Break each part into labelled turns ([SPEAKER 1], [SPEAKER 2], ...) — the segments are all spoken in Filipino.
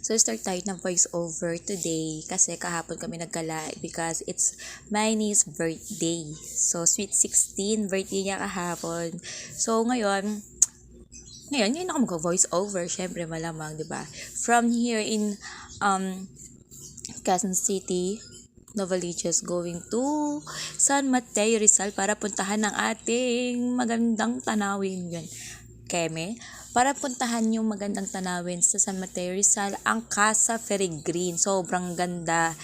[SPEAKER 1] So, start tayo ng voice over today kasi kahapon kami nagkala because it's my niece's birthday. So, sweet 16, birthday niya kahapon. So, ngayon, ngayon, ngayon ako mag-voice over. Siyempre, malamang, di ba? From here in um, Quezon City, Novaliches going to San Mateo Rizal para puntahan ng ating magandang tanawin yun. Keme, para puntahan yung magandang tanawin sa San Mateo Rizal, ang Casa Peregrine. Sobrang ganda.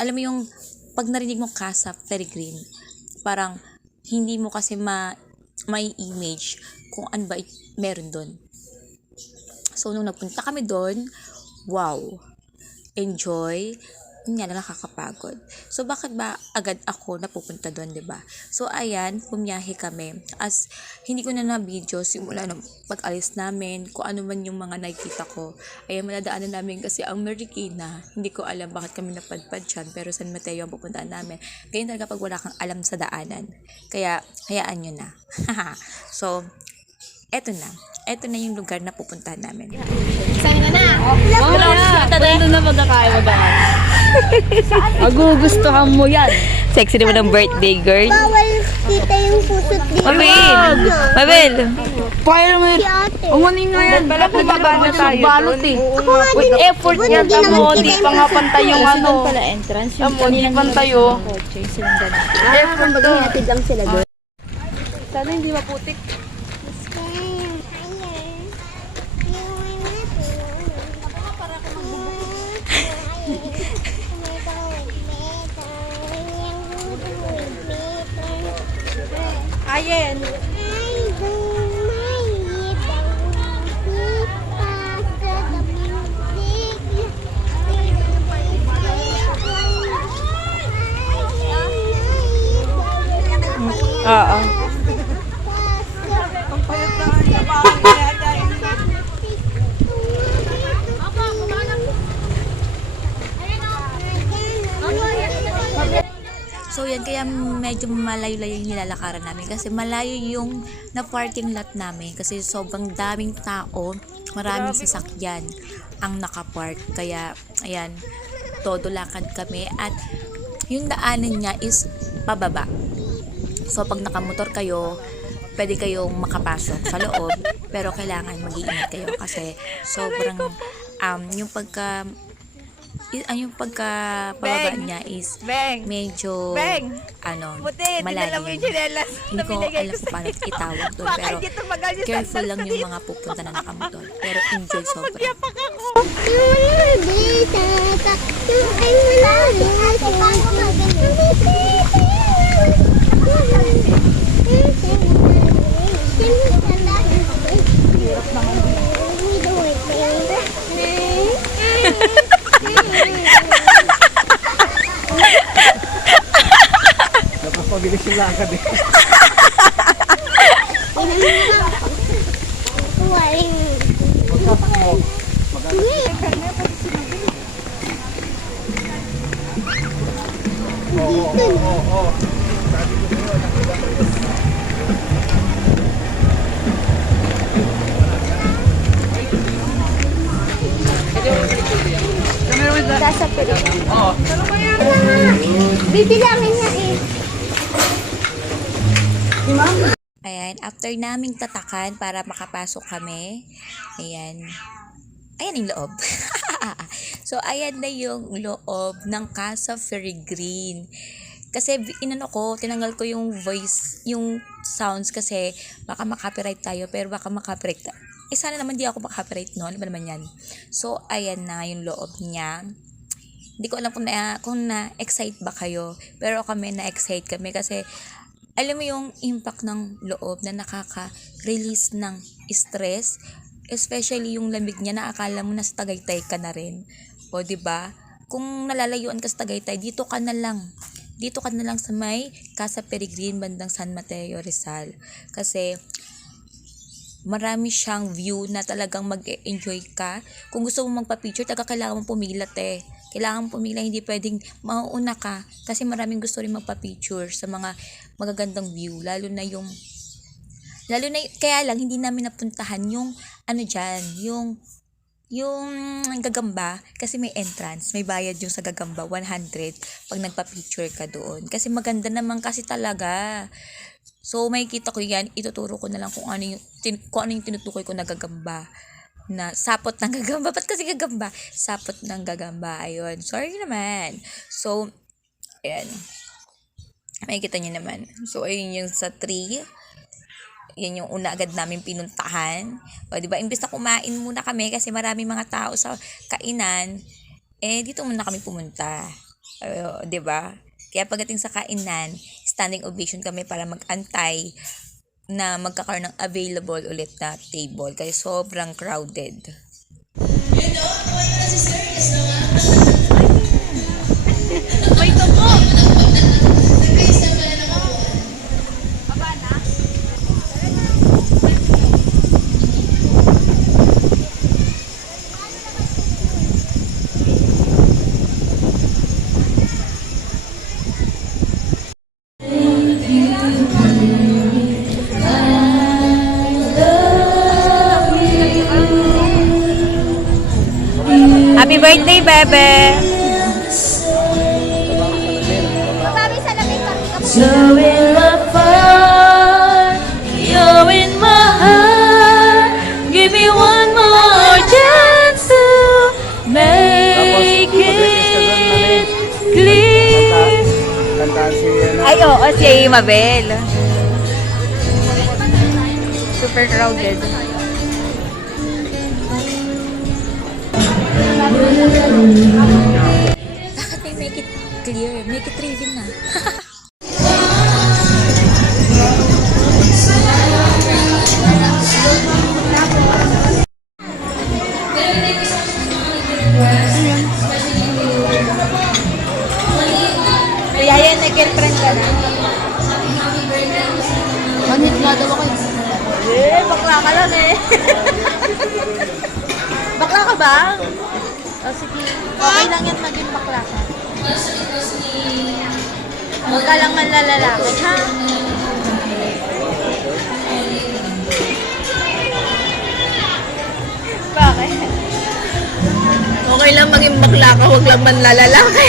[SPEAKER 1] Alam mo yung, pag narinig mo Casa Peregrine, parang hindi mo kasi ma, may image kung ano ba meron doon. So, nung nagpunta kami doon, wow, enjoy, yun nga na nakakapagod. So, bakit ba agad ako napupunta doon, 'di ba So, ayan, pumiyahe kami. As, hindi ko na na-video simula ng pag-alis namin, kung ano man yung mga nakikita ko. Ayan, maladaanan namin kasi ang Marikina, hindi ko alam bakit kami napadpad dyan, pero San Mateo ang pupuntaan namin. Ganyan talaga pag wala kang alam sa daanan. Kaya, hayaan nyo na. so, eto na. Eto na yung lugar na pupuntahan namin.
[SPEAKER 2] Wala na. Pwede na magkakain mo Magugustuhan mo yan.
[SPEAKER 1] Sexy naman ang birthday girl.
[SPEAKER 3] Bawal kita yung puso't dito.
[SPEAKER 1] Mabel! Mabel!
[SPEAKER 3] Ate.
[SPEAKER 2] Umunin nga yan. Pala bumaba na tayo. Balot eh.
[SPEAKER 3] Ako nga
[SPEAKER 2] With effort niya, tamo,
[SPEAKER 3] kita
[SPEAKER 2] di pa nga pantay yung ano.
[SPEAKER 4] pala entrance.
[SPEAKER 2] Tamo, di pantay
[SPEAKER 4] kotse, yung sinundan natin.
[SPEAKER 2] Effort to.
[SPEAKER 3] Hinatid lang sila doon.
[SPEAKER 2] Sana hindi maputik. Ayen. Oo.
[SPEAKER 1] So yan, kaya medyo malayo-layo yung nilalakaran namin kasi malayo yung na parking lot namin kasi sobrang daming tao, maraming sasakyan ang nakapark. Kaya, ayan, todo lakad kami at yung daanan niya is pababa. So pag nakamotor kayo, pwede kayong makapasok sa loob pero kailangan mag-iingat kayo kasi sobrang um, yung pagka ay, yung pagka pababa
[SPEAKER 2] Beng!
[SPEAKER 1] niya is
[SPEAKER 2] Beng.
[SPEAKER 1] medyo
[SPEAKER 2] Beng!
[SPEAKER 1] ano
[SPEAKER 2] Buti, dinala mo yung
[SPEAKER 1] malalim.
[SPEAKER 2] chinelas
[SPEAKER 1] Hindi ko alam kung paano itawag doon
[SPEAKER 2] Baka
[SPEAKER 1] pero
[SPEAKER 2] hindi tumagal yung
[SPEAKER 1] careful
[SPEAKER 2] sandals
[SPEAKER 1] lang
[SPEAKER 2] ko
[SPEAKER 1] yung
[SPEAKER 2] dito.
[SPEAKER 1] mga pupunta na nakamotor pero enjoy sobra.
[SPEAKER 2] Magyapak ako.
[SPEAKER 5] Napapabilis yung lakad eh.
[SPEAKER 3] Nasa pero. Oo. Bibilangin nga eh.
[SPEAKER 1] Ayan, after naming tatakan para makapasok kami, ayan, ayan yung loob. so, ayan na yung loob ng Casa Peregrine. Kasi inano ko, tinanggal ko yung voice, yung sounds kasi baka makapiright tayo, pero baka makapiright ta- Eh, sana naman di ako makapiright no? Ano ba naman yan? So, ayan na yung loob niya. Hindi ko alam kung na, kung na-excite ba kayo. Pero kami, na-excite kami kasi alam mo yung impact ng loob na nakaka-release ng stress, especially yung lamig niya na akala mo nasa Tagaytay ka na rin. O, di ba? Kung nalalayuan ka sa Tagaytay, dito ka na lang. Dito ka na lang sa may Casa Peregrine bandang San Mateo Rizal. Kasi marami siyang view na talagang mag-enjoy ka. Kung gusto mo magpa-picture, taga kailangan mo pumilat eh. Kailangan mo pumila, hindi pwedeng mauuna ka. Kasi maraming gusto rin magpa-picture sa mga magagandang view. Lalo na yung, lalo na, kaya lang, hindi namin napuntahan yung, ano dyan, yung yung gagamba, kasi may entrance, may bayad yung sa gagamba, 100 pag nagpa-picture ka doon. Kasi maganda naman kasi talaga. So, may kita ko yan, ituturo ko na lang kung ano yung, tin, kung ano yung tinutukoy ko na gagamba na sapot ng gagamba. Ba't kasi gagamba? Sapot ng gagamba. Ayun. Sorry naman. So, ayan. Makikita niyo naman. So, ayun yung sa tree. Yan yung una agad namin pinuntahan. O, di ba? Imbis na kumain muna kami kasi maraming mga tao sa kainan, eh, dito muna kami pumunta. Uh, di ba? Kaya pagdating sa kainan, standing ovation kami para mag-antay na magkakaroon ng available ulit na table. Kaya sobrang crowded.
[SPEAKER 3] May
[SPEAKER 1] Bebe!
[SPEAKER 2] Mababi sa lamig kami kapag
[SPEAKER 4] You're in my heart, you're in my heart. Give me one more chance to make it clear.
[SPEAKER 5] Kantaan si ano,
[SPEAKER 1] Ay, oo, si Mabel. Super crowded. Bakit may make it clear? Make it reveal na. Huwag ka lang manlalalaki, ha? Bakit?
[SPEAKER 3] Okay lang maging bakla ka, huwag lang man lalalaki.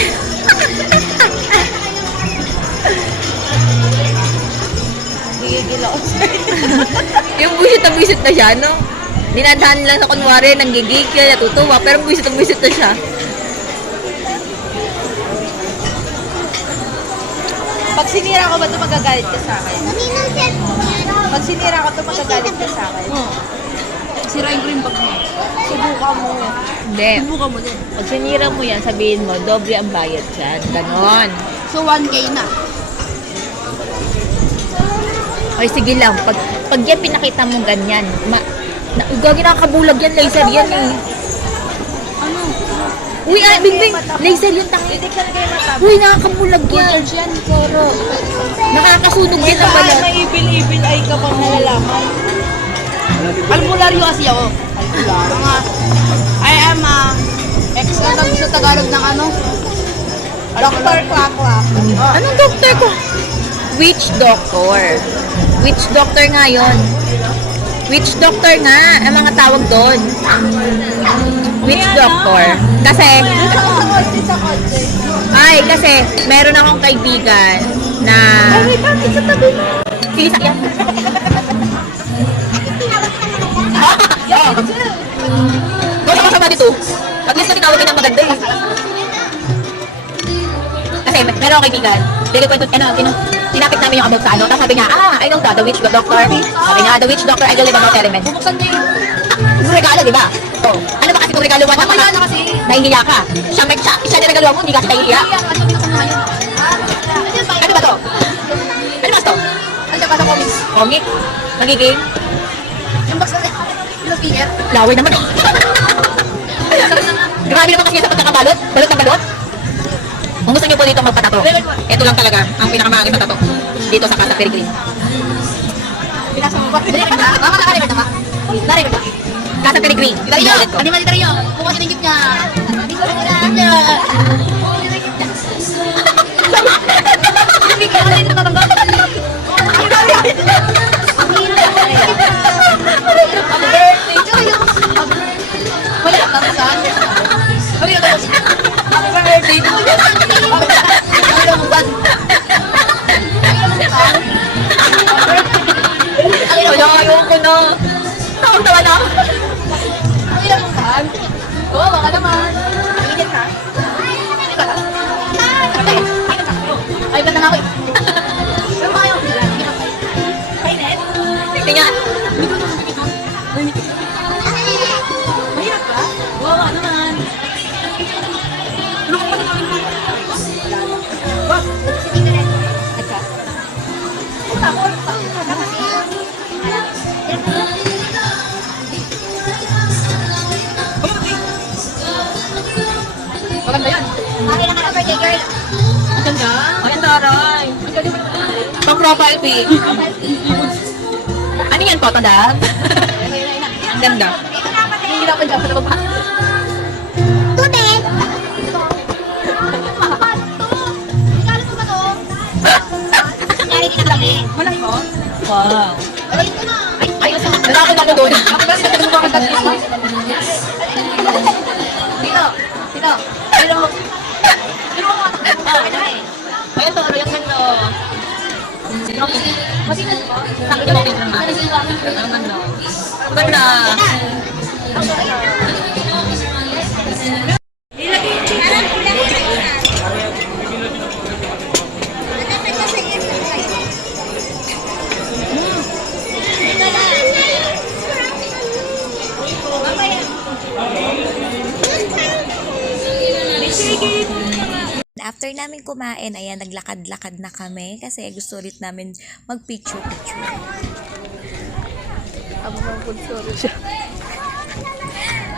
[SPEAKER 1] Gigigil ako sa'yo.
[SPEAKER 3] yung buwisit na buwisit na siya, no? Dinadaan lang sa kunwari, nanggigigil, natutuwa, pero buwisit na buwisit na siya.
[SPEAKER 1] Pag sinira ko ba ito, magagalit ka sa akin?
[SPEAKER 2] Kaninang cellphone yan?
[SPEAKER 1] Pag sinira ko ito, magagalit ka sa akin?
[SPEAKER 3] Sirain ko yung bag mo.
[SPEAKER 1] Subukan mo.
[SPEAKER 3] Hindi.
[SPEAKER 4] Subukan mo din. Pag sinira mo yan, sabihin mo, doble ang bayad dyan. Ganon.
[SPEAKER 3] So, 1K na.
[SPEAKER 4] Ay, sige lang. Pag, pag yan pinakita mo ganyan, ma, na, gagi nakakabulag yan, laser yan eh.
[SPEAKER 3] Ano?
[SPEAKER 4] Uy, ay, Bing Bing, laser yung tangi.
[SPEAKER 1] Hindi ka na kayo matapos.
[SPEAKER 4] Uy, nakakabulag yan.
[SPEAKER 1] yan, Koro.
[SPEAKER 4] Nakakasunog yan ang balat.
[SPEAKER 1] may ibil-ibil ay ka pang nalalaman.
[SPEAKER 3] Albularyo kasi ako. Mga, I am a ex ano sa Tagalog ng ano?
[SPEAKER 1] Dr. Kwakwa.
[SPEAKER 4] Anong doctor ko? Witch doctor. Witch doctor nga yun. Witch doctor nga, ang mga tawag doon. Witch doctor. Kasi, ay, kasi, meron akong kaibigan na...
[SPEAKER 1] Ay, bakit sa tabi mo?
[SPEAKER 4] Sige, sakyan. Gusto ko sa ba dito? At least na tinawag ng maganda eh. Kasi mer- meron akong kaibigan. Bigay kwento, ano, tinu, tinapit namin yung about sa ano. Tapos sabi niya, ah, I know the, the witch doctor. Sabi niya, the witch doctor, I don't live about elements.
[SPEAKER 3] Buksan niyo yung...
[SPEAKER 4] Yung regalo, di ba? Oh. Ano ba kasi kung regalo mo?
[SPEAKER 3] Mamaya na kasi.
[SPEAKER 4] Nahihiya ka. Siya, may, siya, siya niregalo mo, hindi ka nahihiya.
[SPEAKER 3] Iya, ano
[SPEAKER 4] ba to? Ano ba to?
[SPEAKER 3] Ano ba sa comics?
[SPEAKER 4] Comic? Magiging?
[SPEAKER 3] Yung box na yung speaker?
[SPEAKER 4] Laway naman. Grabe naman kasi sa pagkakabalot. Balot ng balot. Kung gusto niyo po dito magpatato, ito lang talaga ang pinakamaagin na tato dito sa Casa Peregrine.
[SPEAKER 3] Pinasa mo ba? Baka nakarecord na ba?
[SPEAKER 4] Narinig ba? Casa Peregrine.
[SPEAKER 3] Tario!
[SPEAKER 4] Inulit ko.
[SPEAKER 3] Hindi mali tario! Bukas ko na niya! Hindi ko na natatanggap! Okay lang ka birthday girl.
[SPEAKER 2] Maganda.
[SPEAKER 4] Ay, taray. Pang profile pic. Ano yan, photo dab? Ang ganda.
[SPEAKER 2] Hindi na ako dyan sa nababa.
[SPEAKER 3] Tubig! Regalo mo ba to? Nangyari din ang gabi.
[SPEAKER 2] Malaki ko.
[SPEAKER 4] Wow.
[SPEAKER 3] Ko.
[SPEAKER 4] Ay, ay, natakot ako doon.
[SPEAKER 2] Dito.
[SPEAKER 4] Sakit mo yung naman. Ang ganda. Ang ganda.
[SPEAKER 1] After namin kumain, ayan, naglakad-lakad na kami kasi gusto ulit namin mag-picture-picture.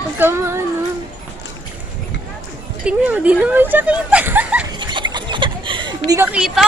[SPEAKER 3] Huwag ka maano. Tingnan mo, di naman siya kita.
[SPEAKER 4] Hindi ka kita.